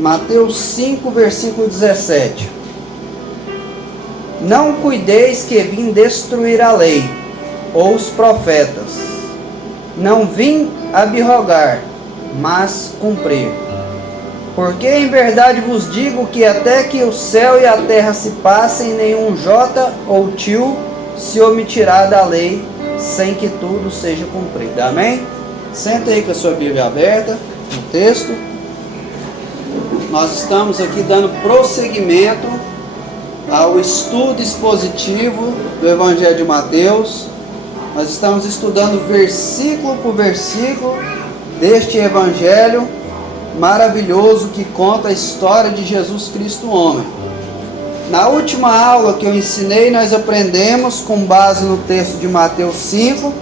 Mateus 5, versículo 17. Não cuideis que vim destruir a lei, ou os profetas. Não vim abrogar, mas cumprir. Porque em verdade vos digo que até que o céu e a terra se passem, nenhum jota ou tio se omitirá da lei, sem que tudo seja cumprido. Amém? Senta aí com a sua Bíblia aberta no texto. Nós estamos aqui dando prosseguimento ao estudo expositivo do Evangelho de Mateus. Nós estamos estudando versículo por versículo deste Evangelho maravilhoso que conta a história de Jesus Cristo homem. Na última aula que eu ensinei, nós aprendemos com base no texto de Mateus 5,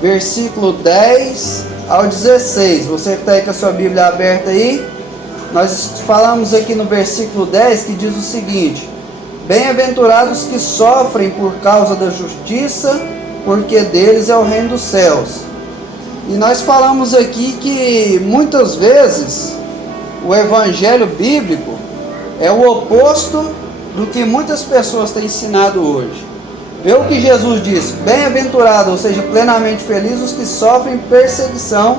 versículo 10 ao 16. Você que está aí com a sua Bíblia aberta aí, nós falamos aqui no versículo 10 que diz o seguinte: bem-aventurados que sofrem por causa da justiça, porque deles é o reino dos céus. E nós falamos aqui que muitas vezes o evangelho bíblico é o oposto do que muitas pessoas têm ensinado hoje. Vê o que Jesus disse: bem-aventurado, ou seja, plenamente felizes os que sofrem perseguição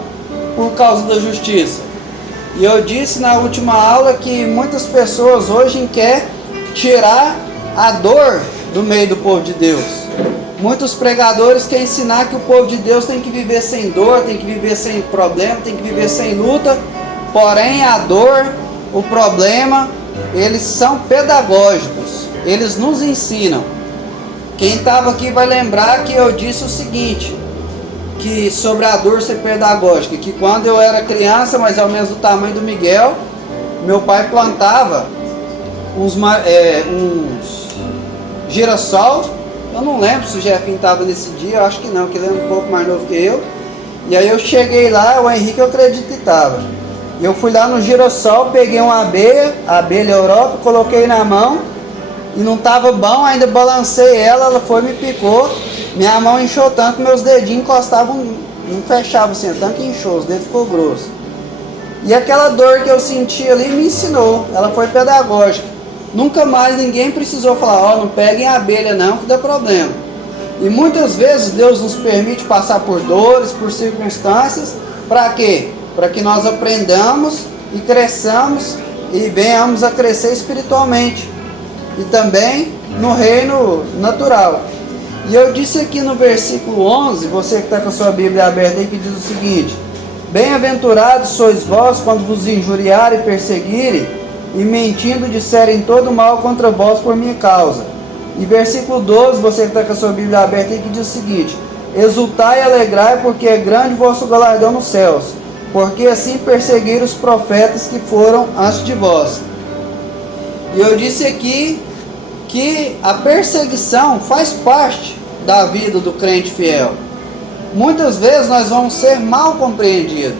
por causa da justiça. E eu disse na última aula que muitas pessoas hoje querem tirar a dor do meio do povo de Deus. Muitos pregadores querem ensinar que o povo de Deus tem que viver sem dor, tem que viver sem problema, tem que viver sem luta. Porém, a dor, o problema, eles são pedagógicos, eles nos ensinam. Quem estava aqui vai lembrar que eu disse o seguinte, que sobre a dor ser pedagógica, que quando eu era criança, mais ou menos do tamanho do Miguel, meu pai plantava uns girassol. Eu não lembro se o Jefinho estava nesse dia, eu acho que não, que ele é um pouco mais novo que eu. E aí eu cheguei lá, o Henrique eu acredito que estava. E eu fui lá no girassol, peguei uma abelha Europa, coloquei na mão e não estava bom, ainda balancei ela foi e me picou. Minha mão inchou tanto, meus dedinhos encostavam, não fechavam assim, tanto que inchou, os dedos ficou grosso. E aquela dor que eu senti ali me ensinou, ela foi pedagógica. Nunca mais ninguém precisou falar, não peguem a abelha não, que dá problema. E muitas vezes Deus nos permite passar por dores, por circunstâncias, para quê? Para que nós aprendamos e cresçamos e venhamos a crescer espiritualmente. E também no reino natural. E eu disse aqui no versículo 11, você que está com a sua Bíblia aberta aí, que diz o seguinte: bem-aventurados sois vós quando vos injuriarem e perseguirem, e mentindo disserem todo mal contra vós por minha causa. E versículo 12, você que está com a sua Bíblia aberta aí, que diz o seguinte: exultai e alegrai, porque é grande vosso galardão nos céus, porque assim perseguiram os profetas que foram antes de vós. E eu disse aqui que a perseguição faz parte da vida do crente fiel. Muitas vezes nós vamos ser mal compreendidos,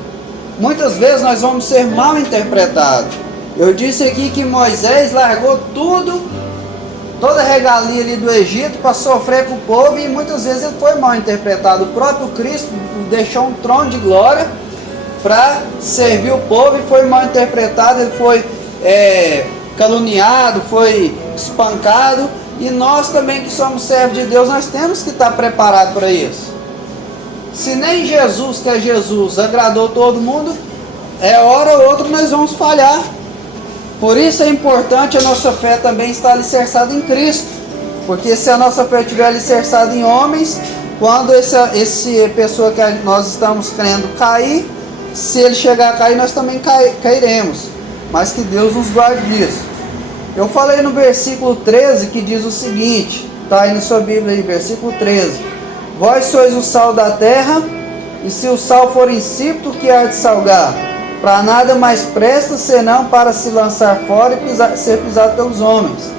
muitas vezes nós vamos ser mal interpretados. Eu disse aqui que Moisés largou tudo, toda a regalia ali do Egito para sofrer com o povo, e muitas vezes ele foi mal interpretado. O próprio Cristo deixou um trono de glória para servir o povo e foi mal interpretado, ele foi caluniado, foi espancado. E nós também que somos servos de Deus, nós temos que estar preparados para isso. Se nem Jesus, que é Jesus, agradou todo mundo, hora ou outra nós vamos falhar. Por isso é importante a nossa fé também estar alicerçada em Cristo. Porque se a nossa fé estiver alicerçada em homens, quando essa pessoa que nós estamos crendo cair, se ele chegar a cair, nós também cairemos. Mas que Deus nos guarde disso. Eu falei no versículo 13 que diz o seguinte, está aí na sua Bíblia aí, versículo 13: vós sois o sal da terra, e se o sal for insípido, que há de salgar? Para nada mais presta, senão para se lançar fora e ser pisado pelos homens.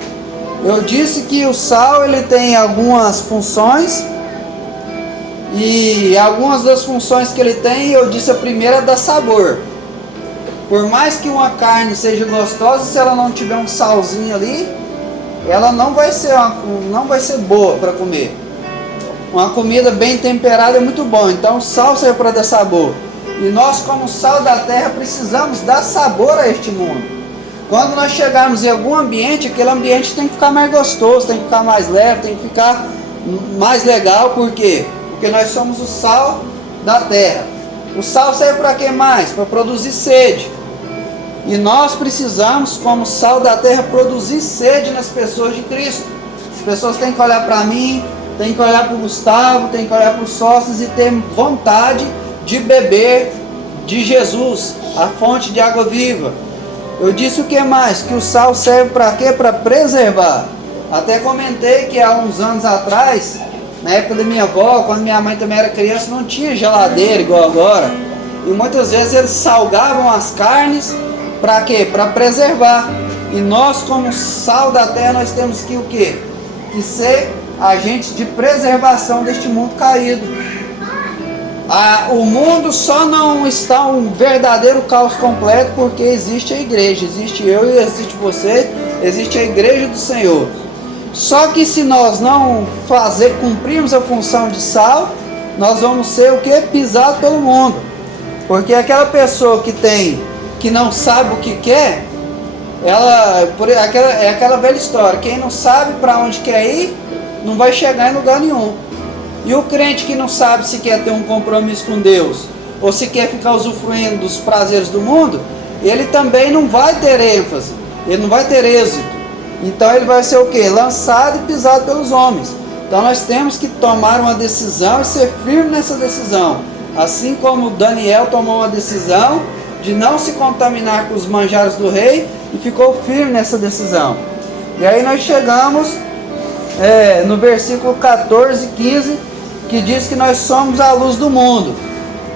Eu disse que o sal ele tem algumas funções, e algumas das funções que ele tem, eu disse a primeira é dar sabor. Por mais que uma carne seja gostosa, se ela não tiver um salzinho ali, ela não vai ser boa para comer. Uma comida bem temperada é muito bom, então o sal serve para dar sabor. E nós, como sal da terra, precisamos dar sabor a este mundo. Quando nós chegarmos em algum ambiente, aquele ambiente tem que ficar mais gostoso, tem que ficar mais leve, tem que ficar mais legal. Por quê? Porque nós somos o sal da terra. O sal serve para quê mais? Para produzir sede. E nós precisamos, como sal da terra, produzir sede nas pessoas de Cristo. As pessoas têm que olhar para mim, têm que olhar para o Gustavo, têm que olhar para os sócios e ter vontade de beber de Jesus, a fonte de água viva. Eu disse o que mais? Que o sal serve para quê? Para preservar. Até comentei que há uns anos atrás, na época da minha avó, quando minha mãe também era criança, não tinha geladeira igual agora. E muitas vezes eles salgavam as carnes. Para quê? Para preservar. E nós, como sal da terra, nós temos que o quê? Que ser agentes de preservação deste mundo caído. O mundo só não está um verdadeiro caos completo porque existe a igreja. Existe eu e existe você. Existe a igreja do Senhor. Só que se nós não cumprirmos a função de sal, nós vamos ser o quê? Pisados pelo mundo. Porque aquela pessoa que não sabe o que quer, é aquela velha história. Quem não sabe para onde quer ir, não vai chegar em lugar nenhum. E o crente que não sabe se quer ter um compromisso com Deus, ou se quer ficar usufruindo dos prazeres do mundo, ele também não vai ter ênfase, ele não vai ter êxito. Então ele vai ser o quê? Lançado e pisado pelos homens. Então nós temos que tomar uma decisão e ser firme nessa decisão. Assim como Daniel tomou uma decisão de não se contaminar com os manjares do rei e ficou firme nessa decisão. E aí nós chegamos no versículo 14 e 15, que diz que nós somos a luz do mundo.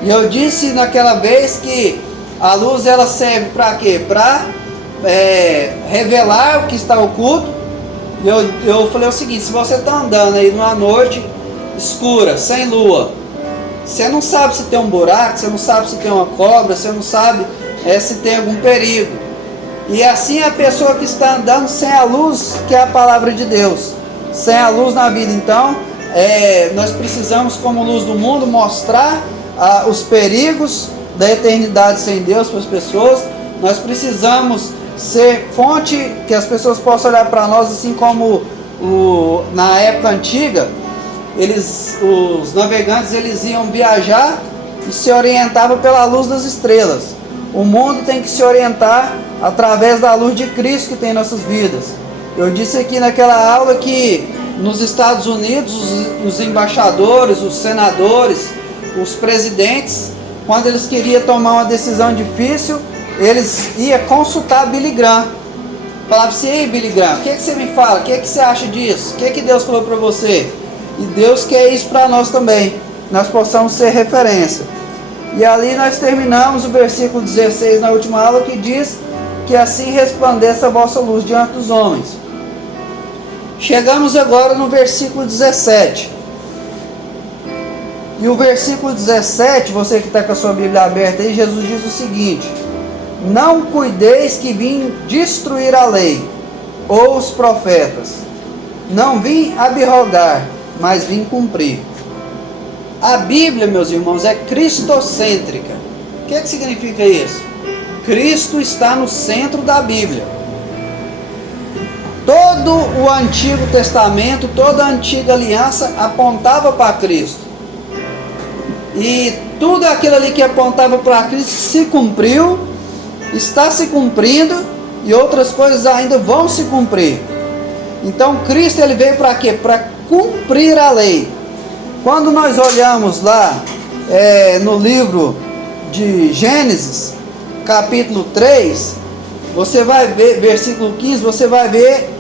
E eu disse naquela vez que a luz ela serve para quê? Para revelar o que está oculto. E eu falei o seguinte: se você está andando aí numa noite escura, sem lua, você não sabe se tem um buraco, você não sabe se tem uma cobra, você não sabe se tem algum perigo. E assim a pessoa que está andando sem a luz, que é a palavra de Deus, sem a luz na vida. Então, nós precisamos, como luz do mundo, mostrar os perigos da eternidade sem Deus para as pessoas. Nós precisamos ser fonte que as pessoas possam olhar para nós, assim como na época antiga, os navegantes eles iam viajar e se orientavam pela luz das estrelas. O mundo tem que se orientar através da luz de Cristo que tem em nossas vidas. Eu disse aqui naquela aula que nos Estados Unidos, os embaixadores, os senadores, os presidentes, quando eles queriam tomar uma decisão difícil, eles iam consultar Billy Graham. Falava assim: ei Billy Graham, o que você me fala? O que você acha disso? O que Deus falou para você? E Deus quer isso para nós também, nós possamos ser referência. E ali nós terminamos o versículo 16 na última aula, que diz que assim resplandeça a vossa luz diante dos homens. Chegamos agora no versículo 17. E o versículo 17, você que está com a sua Bíblia aberta aí, Jesus diz o seguinte: não cuideis que vim destruir a lei ou os profetas. Não vim abrogar, mas vim cumprir. A Bíblia, meus irmãos, é cristocêntrica. O que significa isso? Cristo está no centro da Bíblia. Todo o Antigo Testamento, toda a Antiga Aliança apontava para Cristo. E tudo aquilo ali que apontava para Cristo se cumpriu, está se cumprindo, e outras coisas ainda vão se cumprir. Então Cristo ele veio para quê? Para cumprir a lei. Quando nós olhamos lá no livro de Gênesis, capítulo 3, você vai ver, versículo 15, você vai ver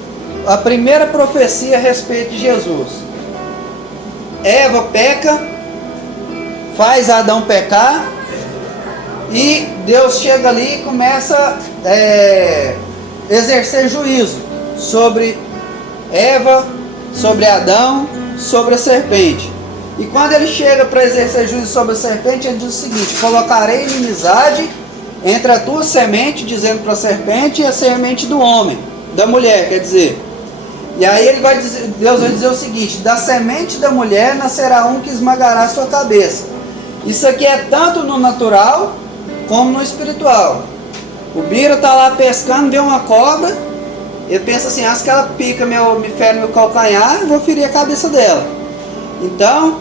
a primeira profecia a respeito de Jesus. Eva peca, faz Adão pecar, e Deus chega ali e começa a exercer juízo sobre Eva, sobre Adão, sobre a serpente. E quando ele chega para exercer juízo sobre a serpente, ele diz o seguinte: colocarei inimizade entre a tua semente, dizendo para a serpente, e a semente do homem, da mulher, quer dizer. E aí Deus vai dizer o seguinte: da semente da mulher nascerá um que esmagará a sua cabeça. Isso aqui é tanto no natural como no espiritual. O Bira está lá pescando, vê uma cobra, ele pensa assim, acho que ela pica, me fere meu calcanhar, eu vou ferir a cabeça dela. Então,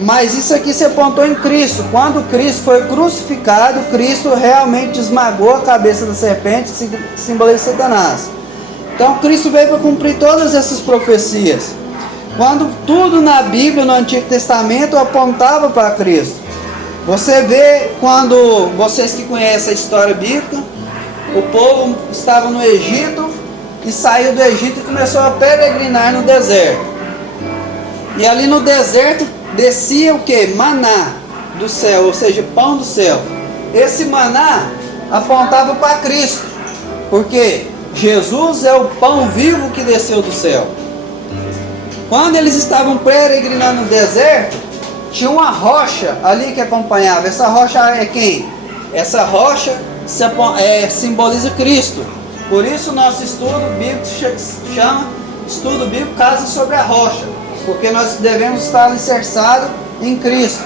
mas isso aqui se apontou em Cristo. Quando Cristo foi crucificado, Cristo realmente esmagou a cabeça da serpente, que simboliza Satanás. Então Cristo veio para cumprir todas essas profecias. Quando tudo na Bíblia, no Antigo Testamento, apontava para Cristo. Você vê quando, vocês que conhecem a história bíblica, o povo estava no Egito e saiu do Egito e começou a peregrinar no deserto. E ali no deserto descia o que? Maná do céu, ou seja, pão do céu. Esse maná apontava para Cristo, porque Jesus é o pão vivo que desceu do céu. Quando eles estavam peregrinando no deserto, tinha uma rocha ali que acompanhava. Essa rocha é quem? Essa rocha simboliza Cristo. Por isso o nosso estudo bíblico chama Estudo Bíblico Casa sobre a Rocha, porque nós devemos estar alicerçados em Cristo.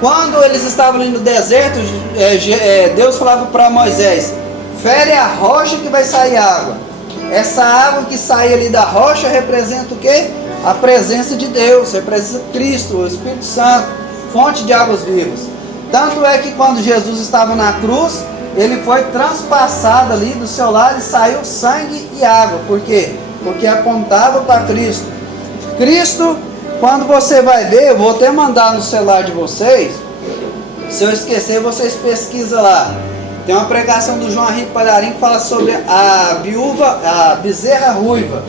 Quando eles estavam ali no deserto, Deus falava para Moisés: fere a rocha que vai sair água. Essa água que sai ali da rocha representa o quê? A presença de Deus, representa Cristo, o Espírito Santo, fonte de águas vivas. Tanto é que quando Jesus estava na cruz, ele foi transpassado ali do seu lado e saiu sangue e água. Por quê? Porque apontava para Cristo. Cristo, quando você vai ver, eu vou até mandar no celular de vocês. Se eu esquecer, vocês pesquisam lá. Tem uma pregação do João Henrique Palharim que fala sobre a bezerra ruiva.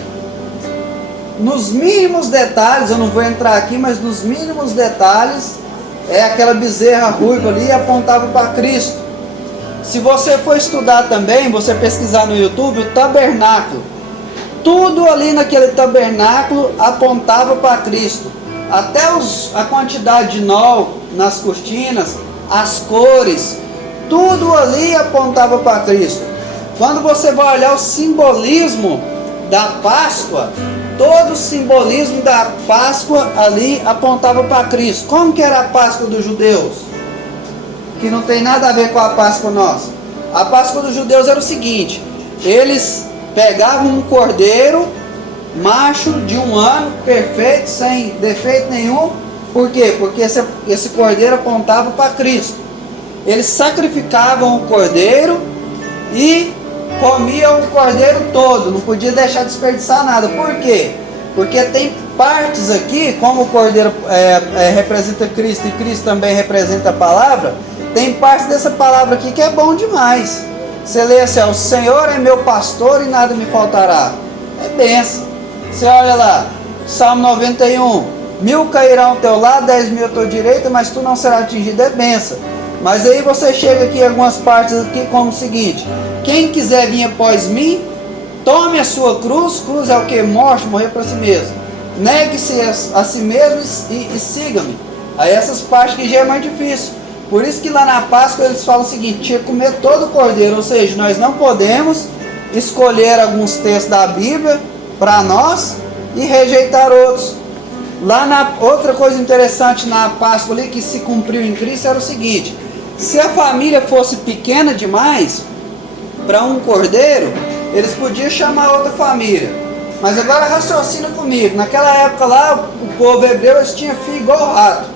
Nos mínimos detalhes, eu não vou entrar aqui, mas nos mínimos detalhes, aquela bezerra ruiva ali apontava para Cristo. Se você for estudar também, você pesquisar no YouTube, o tabernáculo, tudo ali naquele tabernáculo apontava para Cristo. Até a quantidade de nó nas cortinas, as cores, tudo ali apontava para Cristo. Quando você vai olhar o simbolismo da Páscoa, todo o simbolismo da Páscoa ali apontava para Cristo. Como que era a Páscoa dos judeus? Que não tem nada a ver com a Páscoa nossa. A Páscoa dos judeus era o seguinte: eles pegavam um cordeiro macho de 1 ano, perfeito, sem defeito nenhum. Por quê? Porque esse cordeiro apontava para Cristo. Eles sacrificavam o cordeiro e comiam o cordeiro todo, não podia deixar desperdiçar nada. Por quê? Porque tem partes aqui, como o cordeiro representa Cristo e Cristo também representa a palavra, tem partes dessa palavra aqui que é bom demais. Você lê assim: o Senhor é meu pastor e nada me faltará. É bênção. Você olha lá, Salmo 91, 1000 cairão ao teu lado, 10.000 à tua direita, mas tu não serás atingido. É bênção. Mas aí você chega aqui em algumas partes aqui como o seguinte: quem quiser vir após mim, tome a sua cruz. Cruz é o que? Morte, morrer para si mesmo. Negue-se a si mesmo e siga-me. Aí essas partes que já é mais difícil. Por isso que lá na Páscoa eles falam o seguinte: tinha que comer todo o cordeiro. Ou seja, nós não podemos escolher alguns textos da Bíblia para nós e rejeitar outros. Outra coisa interessante na Páscoa ali que se cumpriu em Cristo era o seguinte: se a família fosse pequena demais para um cordeiro, eles podiam chamar outra família. Mas agora raciocina comigo: naquela época lá, o povo hebreu, eles tinham filho igual rato.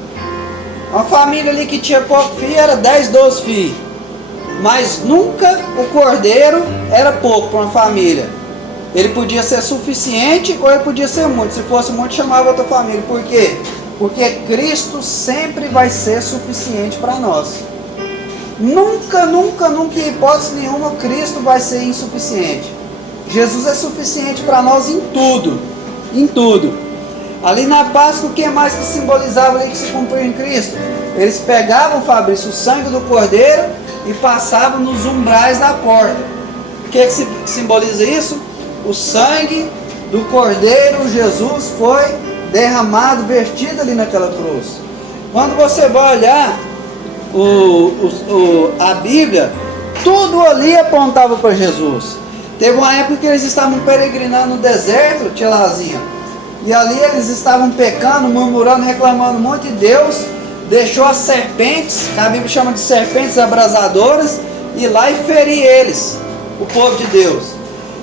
Uma família ali que tinha pouco filho era 10, 12 filhos. Mas nunca o cordeiro era pouco para uma família. Ele podia ser suficiente ou ele podia ser muito. Se fosse muito, chamava outra família. Por quê? Porque Cristo sempre vai ser suficiente para nós. Nunca, nunca, nunca, em hipótese nenhuma, Cristo vai ser insuficiente. Jesus é suficiente para nós em tudo. Em tudo. Ali na Páscoa, o que mais que simbolizava ali que se cumpriu em Cristo? Eles pegavam, Fabrício, o sangue do cordeiro e passavam nos umbrais da porta. O que simboliza isso? O sangue do cordeiro, Jesus, foi derramado, vertido ali naquela cruz. Quando você vai olhar a Bíblia, tudo ali apontava para Jesus. Teve uma época que eles estavam peregrinando no deserto, tia Lazinha, e ali eles estavam pecando, murmurando, reclamando muito, e Deus deixou as serpentes, que a Bíblia chama de serpentes abrasadoras, ir lá e ferir eles, o povo de Deus.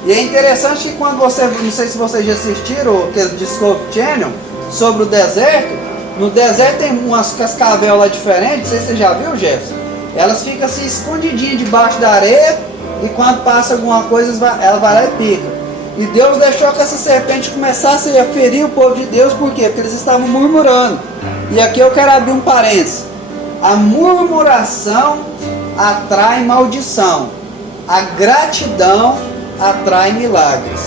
E é interessante que quando você, não sei se vocês já assistiram aquele Discovery Channel sobre o deserto, no deserto tem umas cascavel lá diferentes, não sei se você já viu, Jefferson. Elas ficam assim escondidinhas debaixo da areia, e quando passa alguma coisa ela vai lá e pica. E Deus deixou que essa serpente começasse a ferir o povo de Deus, por quê? Porque eles estavam murmurando. E aqui eu quero abrir um parênteses. A murmuração atrai maldição. A gratidão atrai milagres.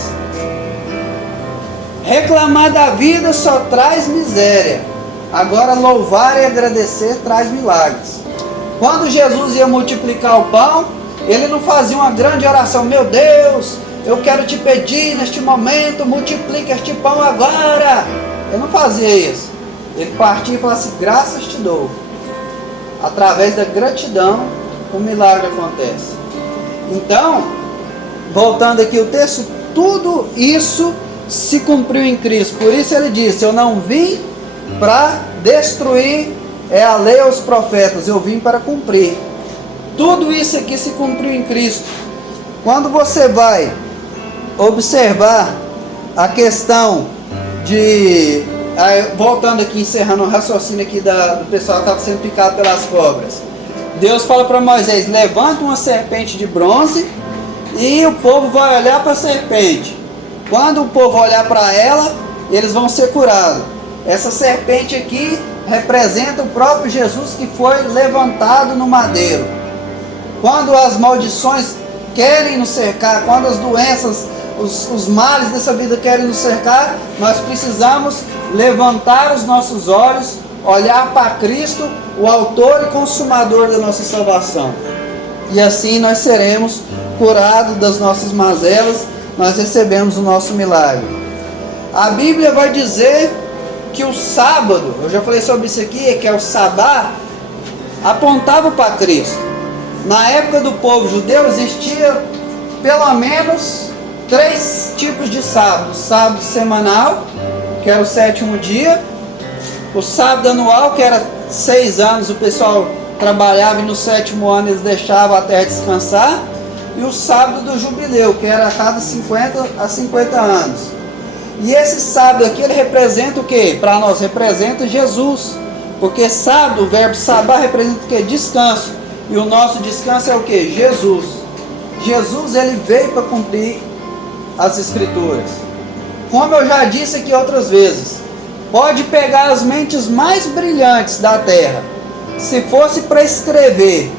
Reclamar da vida só traz miséria. Agora louvar e agradecer traz milagres. Quando Jesus ia multiplicar o pão, ele não fazia uma grande oração. Meu Deus, eu quero te pedir neste momento, multiplica este pão agora. Ele não fazia isso. Ele partia e falava assim, graças te dou. Através da gratidão, o milagre acontece. Então, voltando aqui o texto, tudo isso se cumpriu em Cristo. Por isso ele disse, eu não vim para destruir a lei aos profetas, eu vim para cumprir. Tudo isso aqui se cumpriu em Cristo. Quando você vai observar a questão de... voltando aqui, encerrando o raciocínio aqui do pessoal que estava sendo picado pelas cobras. Deus fala para Moisés, levanta uma serpente de bronze e o povo vai olhar para a serpente. Quando o povo olhar para ela, eles vão ser curados. Essa serpente aqui representa o próprio Jesus que foi levantado no madeiro. Quando as maldições querem nos cercar, quando as doenças, os males dessa vida querem nos cercar, nós precisamos levantar os nossos olhos, olhar para Cristo, o autor e consumador da nossa salvação. E assim nós seremos curados das nossas mazelas, nós recebemos o nosso milagre. A Bíblia vai dizer que o sábado, eu já falei sobre isso aqui, que é o sabá, apontava para Cristo. Na época do povo judeu existia pelo menos 3 tipos de sábado. O sábado semanal, que era o 7º dia. O sábado anual, que era 6 anos, o pessoal trabalhava e no 7º ano eles deixavam a terra descansar. E o sábado do jubileu, que era a cada 50 a 50 anos. E esse sábado aqui, ele representa o quê? Para nós, representa Jesus. Porque sábado, o verbo sabá representa o quê? Descanso. E o nosso descanso é o quê? Jesus. Jesus, ele veio para cumprir as Escrituras. Como eu já disse aqui outras vezes, pode pegar as mentes mais brilhantes da terra. Se fosse para escrever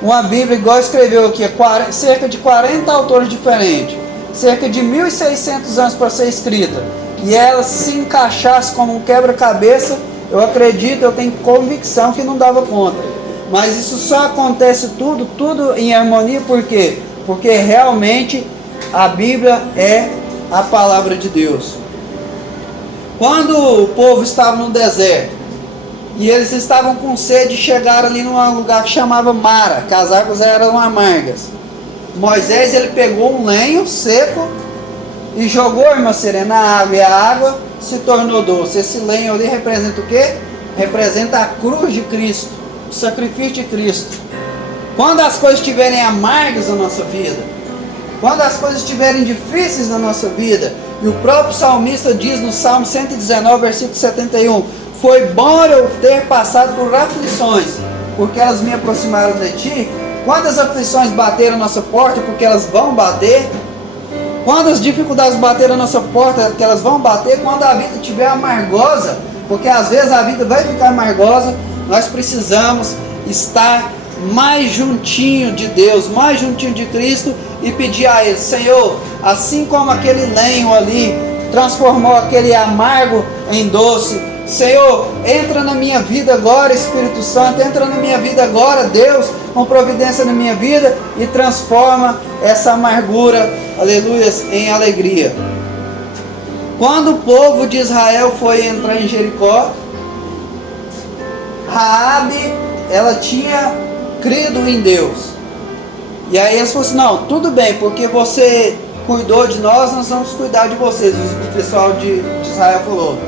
uma Bíblia igual escreveu aqui, cerca de 40 autores diferentes, cerca de 1.600 anos para ser escrita, e ela se encaixasse como um quebra-cabeça, eu acredito, eu tenho convicção que não dava conta. Mas isso só acontece tudo em harmonia, por quê? Porque realmente a Bíblia é a palavra de Deus. Quando o povo estava no deserto, e eles estavam com sede, chegaram ali num lugar que chamava Mara, que as águas eram amargas. Moisés, ele pegou um lenho seco e jogou, irmã Serena, na água, e a água se tornou doce. Esse lenho ali representa o quê? Representa a cruz de Cristo, o sacrifício de Cristo. Quando as coisas estiverem amargas na nossa vida, quando as coisas estiverem difíceis na nossa vida, e o próprio salmista diz no Salmo 119, versículo 71, foi bom eu ter passado por aflições, porque elas me aproximaram de ti. Quando as aflições bateram a nossa porta, porque elas vão bater. Quando as dificuldades bateram a nossa porta, que elas vão bater. Quando a vida estiver amargosa, porque às vezes a vida vai ficar amargosa, nós precisamos estar mais juntinho de Deus, mais juntinho de Cristo, e pedir a Ele, Senhor, assim como aquele lenho ali transformou aquele amargo em doce, Senhor, entra na minha vida agora, Espírito Santo, entra na minha vida agora, Deus, com providência na minha vida, e transforma essa amargura, aleluia, em alegria. Quando o povo de Israel foi entrar em Jericó, Raabe, ela tinha crido em Deus. E aí eles falaram assim, não, tudo bem, porque você cuidou de nós, nós vamos cuidar de vocês. O pessoal de Israel falou,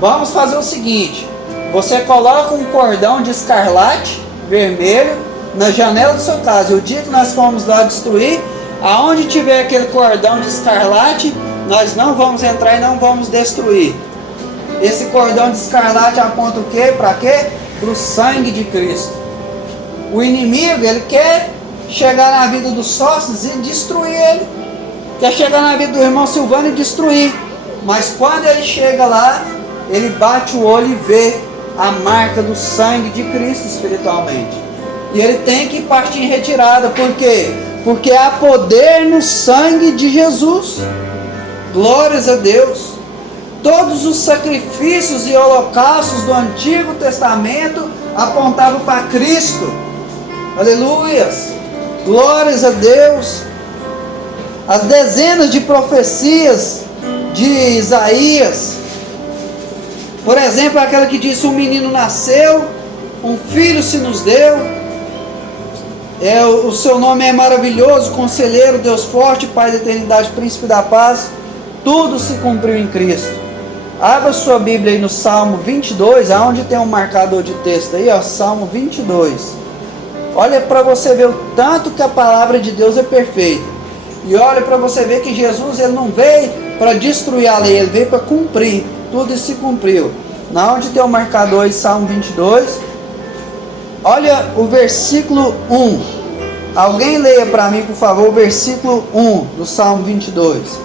vamos fazer o seguinte, Você coloca um cordão de escarlate vermelho na janela da sua casa. E o dia que nós fomos lá destruir, aonde tiver aquele cordão de escarlate, nós não vamos entrar e não vamos destruir. Esse cordão de escarlate aponta o quê? Para quê? Para o sangue de Cristo. O inimigo, ele quer chegar na vida dos sócios e destruir ele. Quer chegar na vida do irmão Silvano e destruir. Mas quando ele chega lá, ele bate o olho e vê a marca do sangue de Cristo espiritualmente. E ele tem que partir em retirada. Por quê? Porque há poder no sangue de Jesus. Glórias a Deus. Todos os sacrifícios e holocaustos do Antigo Testamento apontavam para Cristo. Aleluias. Glórias a Deus. As dezenas de profecias de Isaías, por exemplo, aquela que diz: um menino nasceu, um filho se nos deu, o seu nome é maravilhoso, Conselheiro, Deus forte, Pai da eternidade, Príncipe da paz. Tudo se cumpriu em Cristo. Abra sua Bíblia aí no Salmo 22, aonde tem um marcador de texto aí, ó, Salmo 22. Olha para você ver o tanto que a palavra de Deus é perfeita. E olha para você ver que Jesus, ele não veio para destruir a lei, ele veio para cumprir. Tudo isso se cumpriu. Na onde tem o marcador aí, Salmo 22. Olha o versículo 1. Alguém leia para mim, por favor, o versículo 1 do Salmo 22.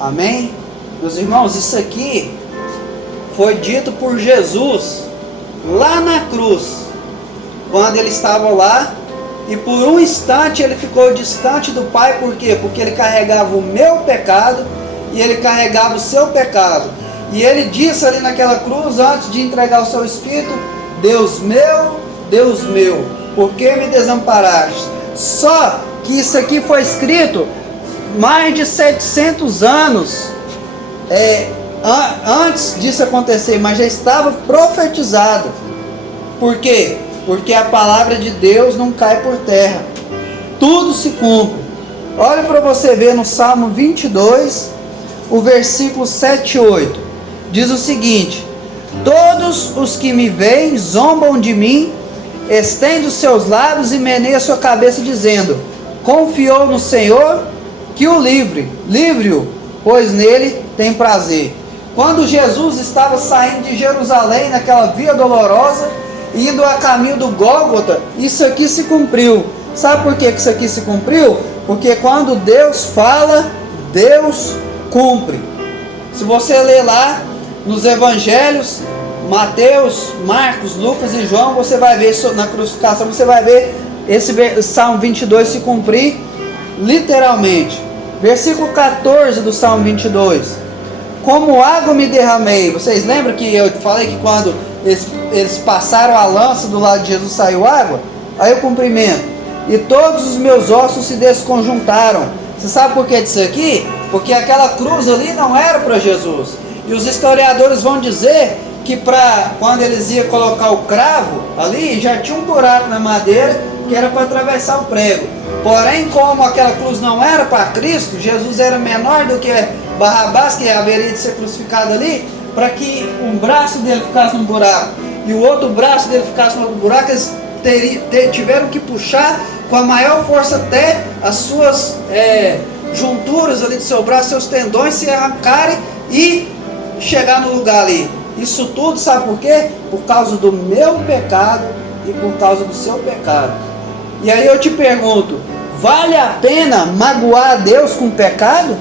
Amém? Meus irmãos, isso aqui foi dito por Jesus lá na cruz, quando ele estava lá, e por um instante ele ficou distante do Pai. Por quê? Porque ele carregava o meu pecado e ele carregava o seu pecado. E ele disse ali naquela cruz, antes de entregar o seu Espírito: Deus meu, por que me desamparaste? Só que isso aqui foi escrito mais de 700 anos antes disso acontecer, mas já estava profetizado. Por quê? Porque a palavra de Deus não cai por terra, tudo se cumpre. Olha para você ver no Salmo 22, o versículo 7 e 8, diz o seguinte: todos os que me veem zombam de mim, estende os seus lábios e meneia sua cabeça, dizendo: confiou no Senhor, que o livre-o, pois nele tem prazer. Quando Jesus estava saindo de Jerusalém, naquela via dolorosa, indo a caminho do Gólgota, isso aqui se cumpriu. Sabe por que isso aqui se cumpriu? Porque quando Deus fala, Deus cumpre. Se você ler lá nos evangelhos, Mateus, Marcos, Lucas e João, você vai ver na crucificação, você vai ver esse Salmo 22 se cumprir literalmente. Versículo 14 do Salmo 22. Como água me derramei. Vocês lembram que eu falei que quando eles passaram a lança do lado de Jesus saiu água? Aí o cumprimento: e todos os meus ossos se desconjuntaram. Você sabe por que disso aqui? Porque aquela cruz ali não era para Jesus. E os historiadores vão dizer que quando eles iam colocar o cravo ali, já tinha um buraco na madeira que era para atravessar o prego. Porém, como aquela cruz não era para Cristo, Jesus era menor do que Barrabás, que haveria de ser crucificado ali, para que um braço dele ficasse num buraco e o outro braço dele ficasse no outro buraco, eles tiveram que puxar com a maior força até as suas junturas ali do seu braço, seus tendões se arrancarem e chegar no lugar ali. Isso tudo, sabe por quê? Por causa do meu pecado e por causa do seu pecado. E aí eu te pergunto: vale a pena magoar a Deus com pecado?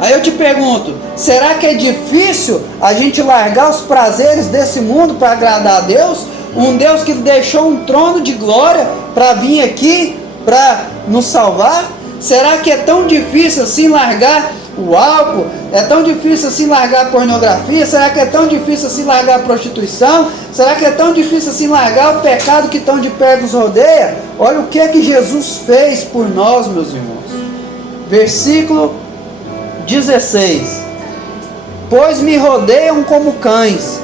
Aí eu te pergunto: será que é difícil a gente largar os prazeres desse mundo para agradar a Deus? Um Deus que deixou um trono de glória para vir aqui, para nos salvar? Será que é tão difícil assim largar o álcool? É tão difícil assim largar a pornografia? Será que é tão difícil assim largar a prostituição? Será que é tão difícil assim largar o pecado que tão de perto nos rodeia? Olha o que é que Jesus fez por nós, meus irmãos. Versículo 16: pois me rodeiam como cães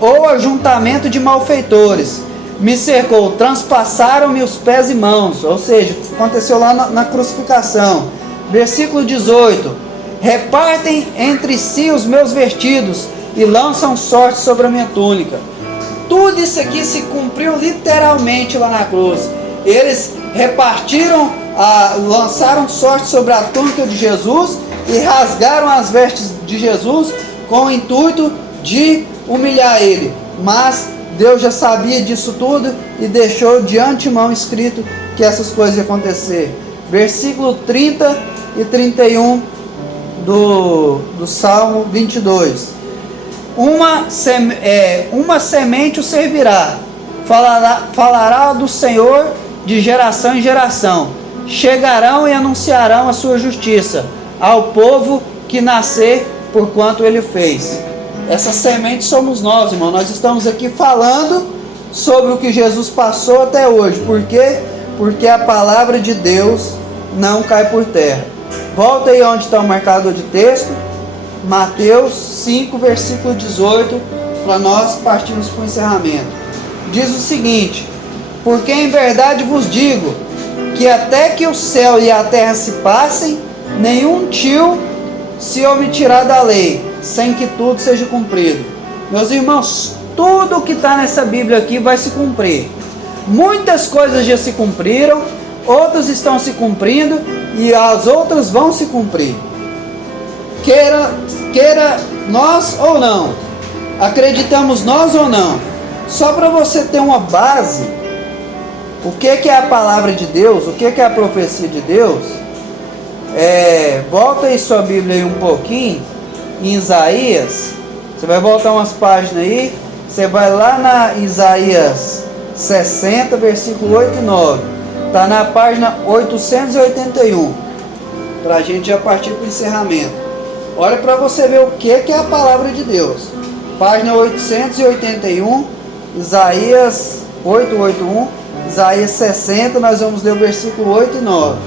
ou ajuntamento de malfeitores. Me cercou, transpassaram-me os pés e mãos. Ou seja, aconteceu lá na crucificação. Versículo 18: repartem entre si os meus vestidos e lançam sorte sobre a minha túnica. Tudo isso aqui se cumpriu literalmente lá na cruz. Eles repartiram, lançaram sorte sobre a túnica de Jesus e rasgaram as vestes de Jesus com o intuito de humilhar ele. Mas Deus já sabia disso tudo e deixou de antemão escrito que essas coisas iam acontecer. Versículo 30 e 31 do Salmo 22. Uma semente o servirá, falará do Senhor de geração em geração. Chegarão e anunciarão a sua justiça ao povo que nascer por quanto ele fez. Essa semente somos nós, irmão. Nós estamos aqui falando sobre o que Jesus passou até hoje. Por quê? Porque a palavra de Deus não cai por terra. Volta aí onde está o marcador de texto. Mateus 5, versículo 18, para nós partirmos para o encerramento. Diz o seguinte: porque em verdade vos digo, que até que o céu e a terra se passem, nenhum tio se omitirá da lei, sem que tudo seja cumprido. Meus irmãos, tudo que está nessa Bíblia aqui vai se cumprir. Muitas coisas já se cumpriram, outras estão se cumprindo, e as outras vão se cumprir. Queira nós ou não, acreditamos nós ou não. Só para você ter uma base, o que é a palavra de Deus, o que é a profecia de Deus. Volta aí sua Bíblia aí um pouquinho, em Isaías. Você vai voltar umas páginas aí, você vai lá na Isaías 60, versículo 8 e 9. Está na página 881, para a gente já partir para o encerramento. Olha para você ver o que é a palavra de Deus. Página 881, Isaías 881, Isaías 60, nós vamos ler o versículo 8 e 9.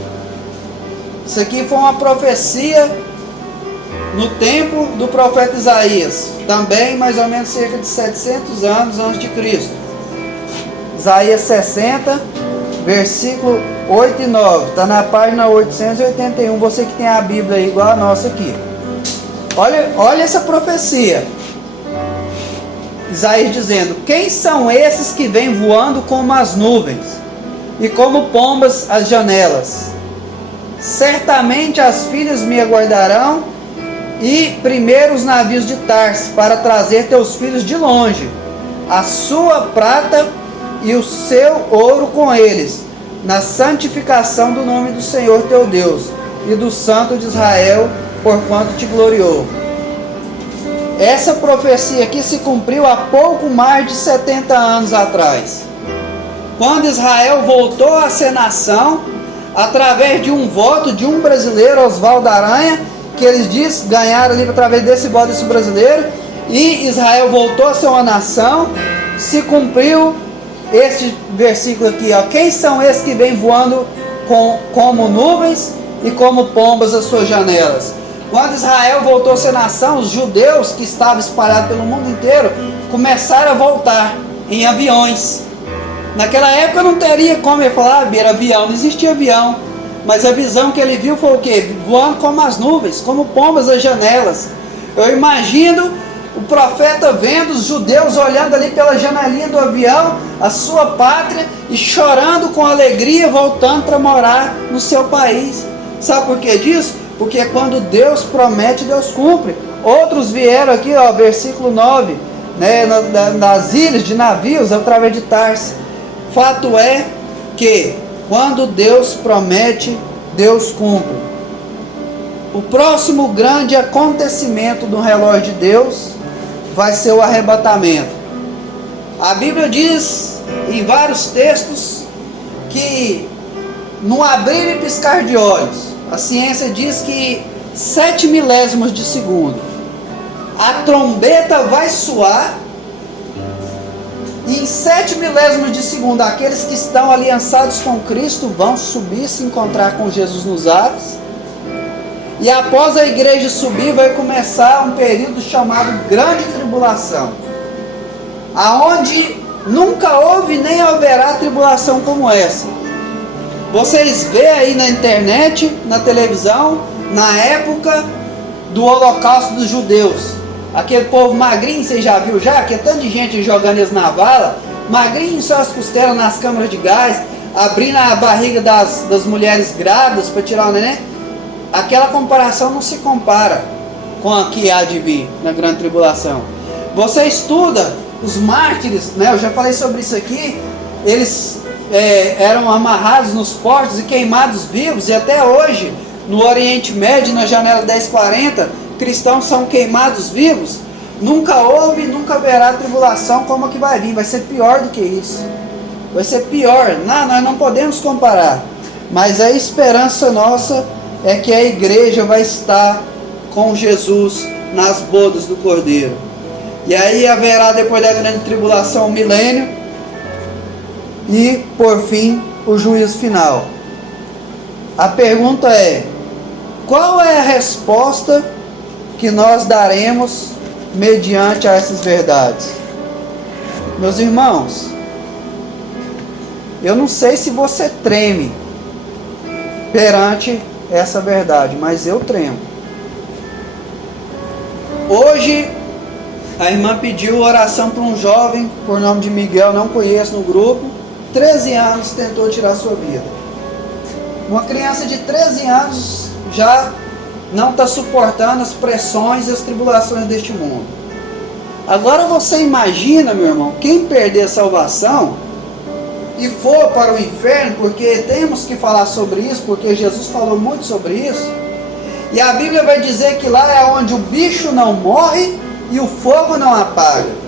Isso aqui foi uma profecia no tempo do profeta Isaías, também mais ou menos cerca de 700 anos antes de Cristo. Isaías 60, versículo 8 e 9, está na página 881, você que tem a Bíblia aí igual a nossa aqui. Olha essa profecia. Isaías dizendo: quem são esses que vêm voando como as nuvens e como pombas às janelas? Certamente as filhas me aguardarão, e primeiro os navios de Tarsis, para trazer teus filhos de longe, a sua prata e o seu ouro com eles, na santificação do nome do Senhor teu Deus e do Santo de Israel, porquanto te gloriou. Essa profecia aqui se cumpriu há pouco mais de 70 anos atrás, quando Israel voltou a ser nação, através de um voto de um brasileiro, Oswaldo Aranha, que eles ganharam ali através desse voto desse brasileiro, e Israel voltou a ser uma nação. Se cumpriu este versículo aqui, ó. Quem são esses que vêm voando como nuvens e como pombas às suas janelas? Quando Israel voltou a ser nação, os judeus que estavam espalhados pelo mundo inteiro começaram a voltar em aviões. Naquela época não teria como ele falar, era avião, não existia avião. Mas a visão que ele viu foi o quê? Voando como as nuvens, como pombas às janelas. Eu imagino o profeta vendo os judeus olhando ali pela janelinha do avião, a sua pátria, e chorando com alegria, voltando para morar no seu país. Sabe por que disso? Porque quando Deus promete, Deus cumpre. Outros vieram aqui, ó, versículo 9, né, nas ilhas de navios através de Tarsis. Fato é que quando Deus promete, Deus cumpre. O próximo grande acontecimento do relógio de Deus vai ser o arrebatamento. A Bíblia diz em vários textos que no abrir e piscar de olhos, a ciência diz que 7 milésimos de segundo, a trombeta vai soar, e em 7 milésimos de segundo, aqueles que estão aliançados com Cristo vão subir, se encontrar com Jesus nos ares. E após a igreja subir, vai começar um período chamado Grande Tribulação, aonde nunca houve nem haverá tribulação como essa. Vocês vê aí na internet, na televisão, na época do Holocausto dos judeus, aquele povo magrinho, você já viu já? Que é tanta gente jogando eles na vala, magrinho só as costelas nas câmaras de gás, abrindo a barriga das mulheres grávidas para tirar o neném. Aquela comparação não se compara com a que há de vir na grande tribulação. Você estuda os mártires, né? Eu já falei sobre isso aqui. Eles eram amarrados nos portos e queimados vivos, e até hoje no Oriente Médio, na janela 1040, cristãos são queimados vivos. Nunca houve, nunca haverá tribulação como a que vai vir. Vai ser pior do que isso. Vai ser pior. Não, nós não podemos comparar. Mas a esperança nossa é que a igreja vai estar com Jesus nas bodas do Cordeiro. E aí haverá, depois da grande tribulação, o milênio. E, por fim, o juízo final. A pergunta é: qual é a resposta que nós daremos mediante a essas verdades? Meus irmãos, eu não sei se você treme perante essa verdade, mas eu tremo. Hoje a irmã pediu oração para um jovem por nome de Miguel, não conheço, no grupo, 13 anos, tentou tirar sua vida. Uma criança de 13 anos já não está suportando as pressões e as tribulações deste mundo. Agora você imagina, meu irmão, quem perder a salvação e for para o inferno, porque temos que falar sobre isso, porque Jesus falou muito sobre isso, e a Bíblia vai dizer que lá é onde o bicho não morre e o fogo não apaga.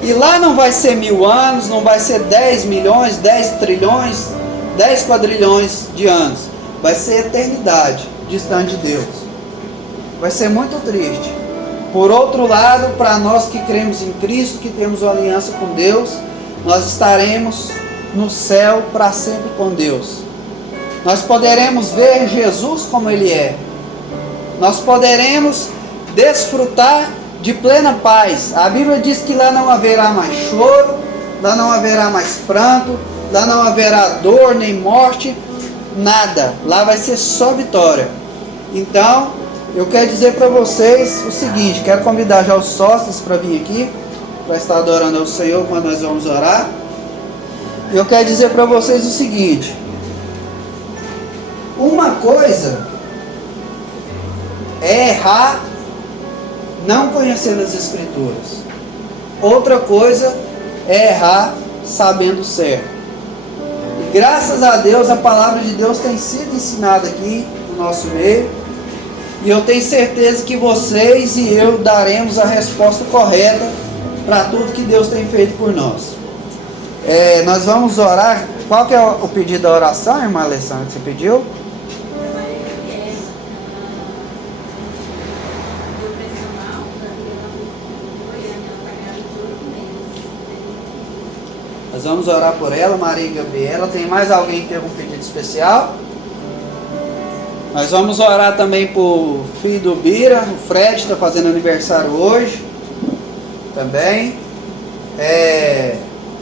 E lá não vai ser 1000 anos, não vai ser 10 milhões, 10 trilhões, 10 quadrilhões de anos. Vai ser eternidade distante de Deus. Vai ser muito triste. Por outro lado, para nós que cremos em Cristo, que temos uma aliança com Deus, nós estaremos no céu para sempre com Deus. Nós poderemos ver Jesus como Ele é. Nós poderemos desfrutar de plena paz. A Bíblia diz que lá não haverá mais choro, lá não haverá mais pranto, lá não haverá dor nem morte, nada. Lá vai ser só vitória. Então, eu quero dizer para vocês o seguinte, quero convidar já os sócios para vir aqui, para estar adorando ao Senhor quando nós vamos orar. Eu quero dizer para vocês o seguinte: uma coisa é errar não conhecendo as Escrituras, outra coisa é errar sabendo certo. E graças a Deus a palavra de Deus tem sido ensinada aqui no nosso meio, e eu tenho certeza que vocês e eu daremos a resposta correta para tudo que Deus tem feito por nós. Nós vamos orar. Qual que é o pedido da oração, irmã Alessandra, que você pediu? Nós vamos orar por ela, Maria e Gabriela. Tem mais alguém que tem algum pedido especial? Nós vamos orar também por filho do Bira, o Fred, está fazendo aniversário hoje também.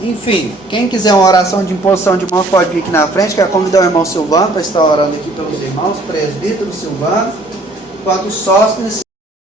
Enfim, quem quiser uma oração de imposição de mãos pode vir aqui na frente. Quero convidar o irmão Silvano para estar orando aqui pelos irmãos, presbítero Silvano, enquanto os sócios